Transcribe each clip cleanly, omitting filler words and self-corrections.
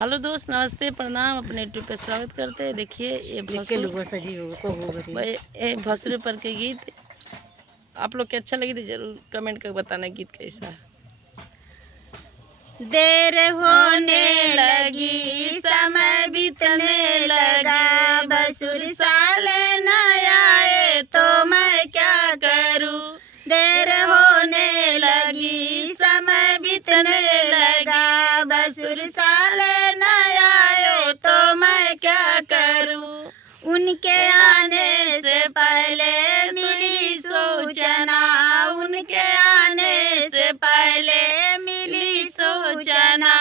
Hello दोस्त, नमस्ते, प्रणाम। अपने यूट्यूब पे स्वागत करते हैं। देखिए ये भसुरे पर के गीत आप लोग के अच्छा लगी तो जरूर कमेंट कर बताना गीत कैसा है। देर होने लगी, समय बीतने लगा, बसुर साल न आए तो मैं क्या करूं। देर होने लगी, समय बीतने लगा, बसुर साल न आए तो मैं क्या करूं। उनके आने से पहले मिली सूचना, उनके आने से पहले मिली सूचना,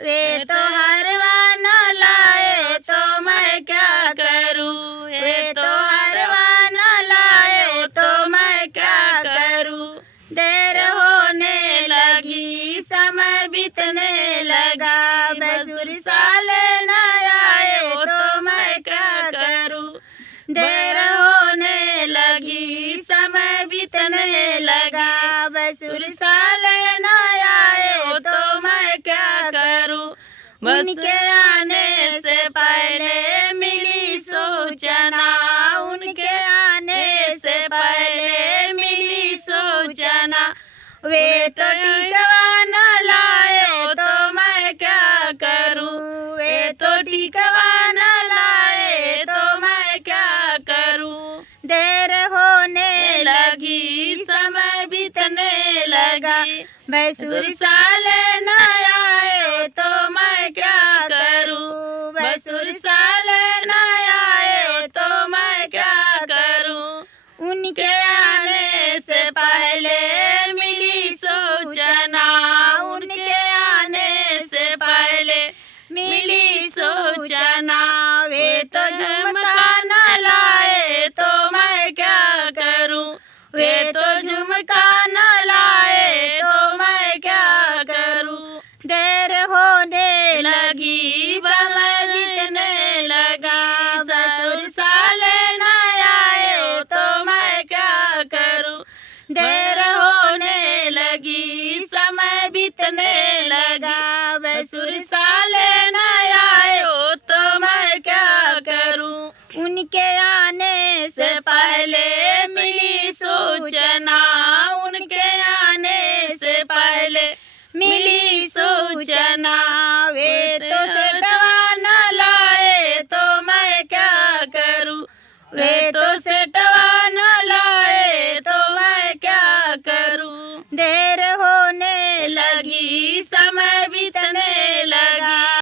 वे तो हरवा न लाए तो मैं क्या करूं। वे तो हरवा न लाए तो मैं क्या करूं। देर होने लगी, समय बीतने लगा, बसुर साल न आए तो मैं क्या करूं। देर होने लगी, समय बीतने लगा, बसुर साल न आए तो मैं क्या करूं। उनके आने से पहले मिली सूचना, उनके आने से पहले मिली सूचना, वे तो टिकवा न लाए तो मैं क्या करूं। वे तो टिकवा न लाए तो मैं क्या करूं। देर होने लगी, समय बीतने लगा, बसुर साल